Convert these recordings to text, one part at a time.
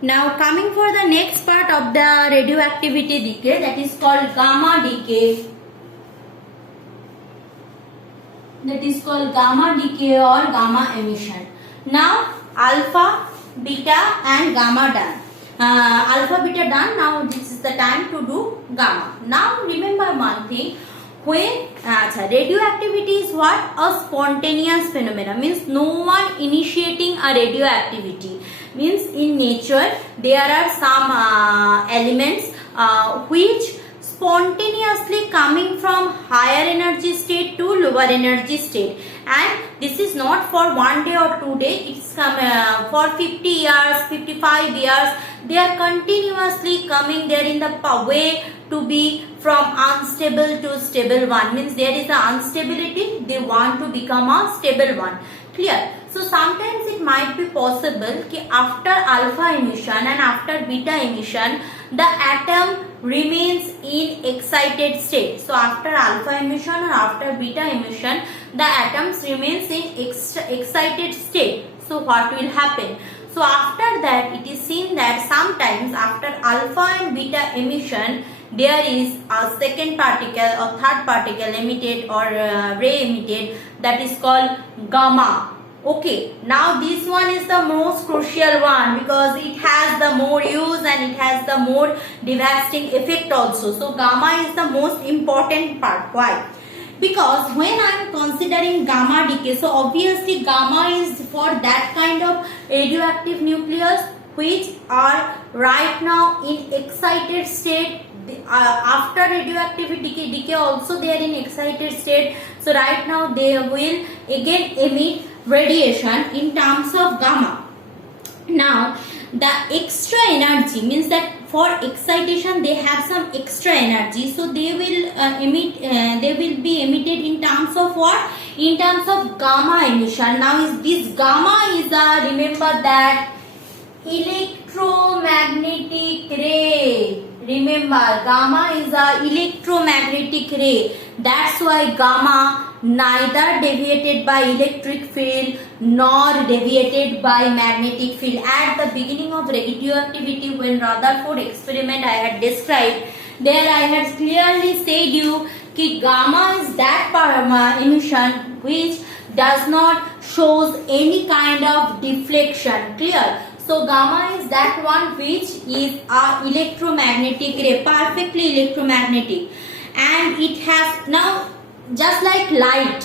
Now coming for the next part of the radioactivity decay, that is called gamma decay. That is called gamma decay or gamma emission. Now alpha, beta and gamma done. Alpha, beta done. Now this is the time to do gamma. Now remember one thing. When radioactivity is what? A spontaneous phenomena, means no one initiating a radioactivity. Means in nature there are some elements which spontaneously coming from higher energy state to lower energy state, and this is not for 1 day or 2 days, it's for 50 years, 55 years, they are continuously coming there in the way to be from unstable to stable one. Means there is a instability, they want to become a stable one. Clear? So sometimes it might be possible कि after alpha emission and after beta emission the atom remains in excited state. So after alpha emission or after beta emission the atoms remains in excited state. So what will happen? So after that it is seen that sometimes after alpha and beta emission there is a second particle or third particle emitted or ray emitted, that is called gamma. Okay, now this one is the most crucial one because it has the more use and it has the more devastating effect also. So gamma is the most important part. Why? Because when I am considering gamma decay, so obviously gamma is for that kind of radioactive nucleus which are right now in excited state. After radioactive decay also they are in excited state. So right now they will again emit radiation in terms of gamma. Now the extra energy means that for excitation they have some extra energy, so they will they will be emitted in terms of what? In terms of gamma emission. Now is this gamma is a, remember that, electromagnetic ray. Remember, gamma is a electromagnetic ray. That's why gamma neither deviated by electric field nor deviated by magnetic field. At the beginning of radioactivity, when Rutherford experiment I had described, there I had clearly said you कि gamma is that emission which does not shows any kind of deflection. Clear? So gamma is that one which is a electromagnetic ray, perfectly electromagnetic, and it has, now just like light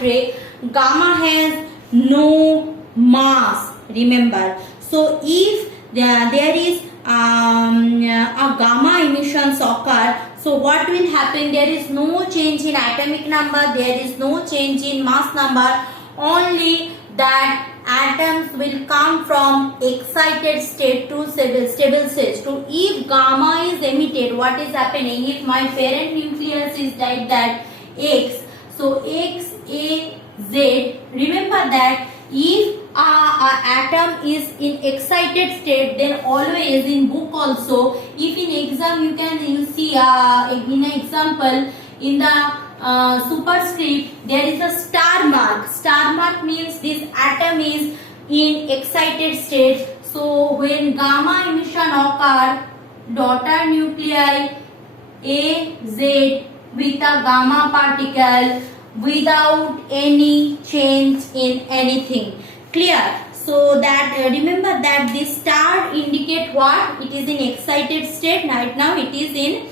ray, gamma has no mass. Remember, so if there is a gamma emissions occur, so what will happen? There is no change in atomic number, there is no change in mass number, only that atoms will come from excited state to stable state. So if gamma is emitted, what is happening? If my parent nucleus is like that X, so X, A, Z, remember that if a atom is in excited state, then always in book also, if in exam you see in an example in the superscript there is a star mark. Star mark means this atom is in excited state. So when gamma emission occur, daughter nuclei A, Z with a gamma particle without any change in anything. Clear? So that remember that this star indicate what? It is in excited state. Right now it is in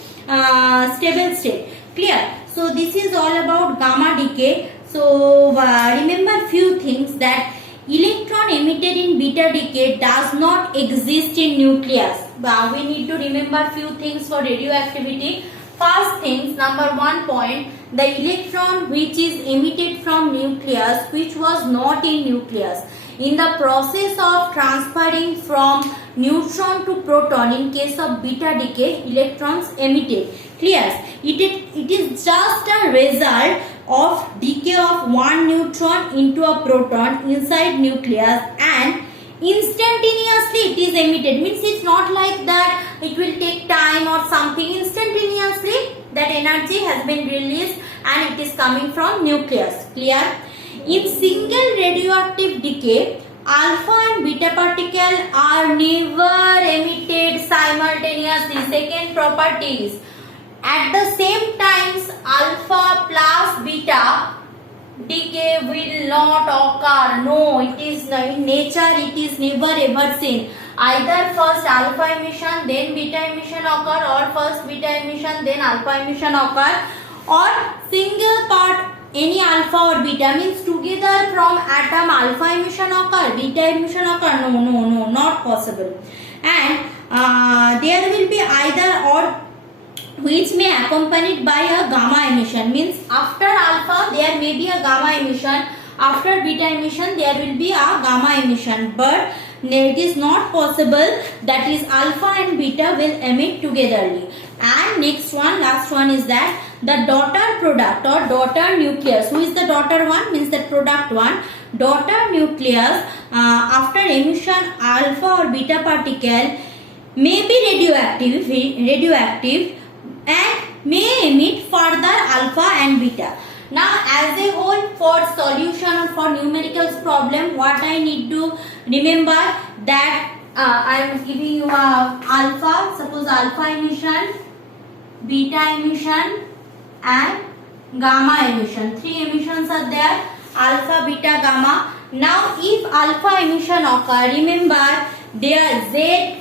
stable state. Clear? So this is all about gamma decay. So remember few things, that electron emitted in beta decay does not exist in nucleus. We need to remember few things for radioactivity. First things, number 1 point, the electron which is emitted from nucleus which was not in nucleus, in the process of transferring from neutron to proton, in case of beta decay, electrons emitted. Clear? It is just a result of decay of one neutron into a proton inside nucleus, and instantaneously it is emitted. Means it's not like that it will take time or something. Instantaneously that energy has been released and it is coming from nucleus. Clear? In single radioactive decay, alpha and beta particle are never emitted simultaneously. Second property is at the same times alpha plus beta decay will not occur. No, it is in nature it is never ever seen. Either first alpha emission then beta emission occur, or first beta emission then alpha emission occur, or single part any alpha or beta means together from atom alpha emission occur, beta emission occur. No, not possible. And there will be either or which may accompanied by a gamma emission, means after alpha there may be a gamma emission, after beta emission there will be a gamma emission, but it is not possible that is alpha and beta will emit togetherly. And next one, last one is that the daughter product or daughter nucleus. Who is the daughter one? Means the product one. Daughter nucleus after emission alpha or beta particle may be radioactive and may emit further alpha and beta. Now as a whole, for solution or for numerical problem, what I need to remember that I am giving you a alpha, suppose alpha emission, beta emission and gamma emission. 3 emissions are there, alpha, beta, gamma. Now if alpha emission occur, remember their Z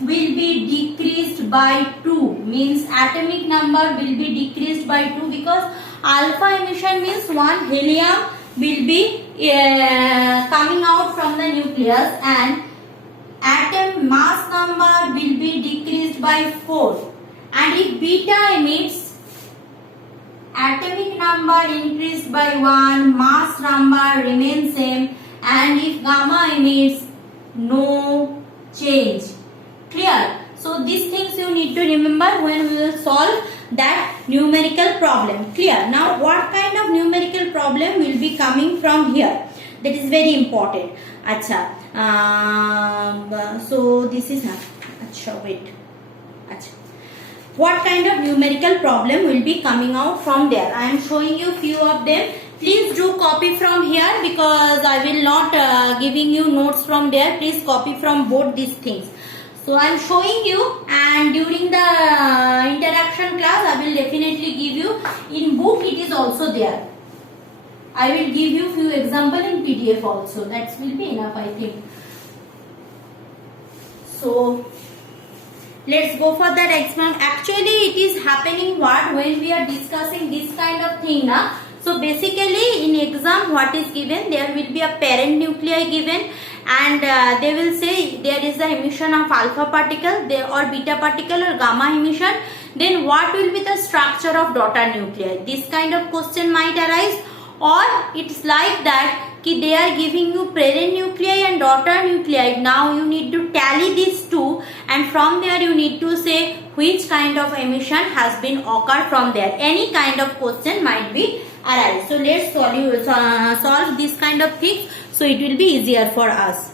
will be decreased by 2, means atomic number will be decreased by 2, because alpha emission means one helium will be coming out from the nucleus, and atom mass number will be decreased by 4. And if beta emits, atomic number increased by 1, mass number remains same, and if gamma emits, no change. Clear? So these things you need to remember when we will solve that numerical problem. Clear? Now what kind of numerical problem will be coming from here? That is very important. Acha. So this is wait. Acha. What kind of numerical problem will be coming out from there? I am showing you few of them. Please do copy from here, because I will not giving you notes from there. Please copy from both these things. So I am showing you, and during the interaction class I will definitely give you. In book it is also there. I will give you few example in PDF also. That will be enough, I think. So let's go for that experiment. Actually it is happening what when we are discussing this kind of thing na. So basically in exam what is given, there will be a parent nuclei given, and they will say there is the emission of alpha particle or beta particle or gamma emission. Then what will be the structure of daughter nuclei? This kind of question might arise. Or it's like that ki they are giving you parent nuclei and daughter nuclei. Now you need to tally these two, and from there you need to say which kind of emission has been occurred from there. Any kind of question might be arise. So let's solve this kind of things, so it will be easier for us.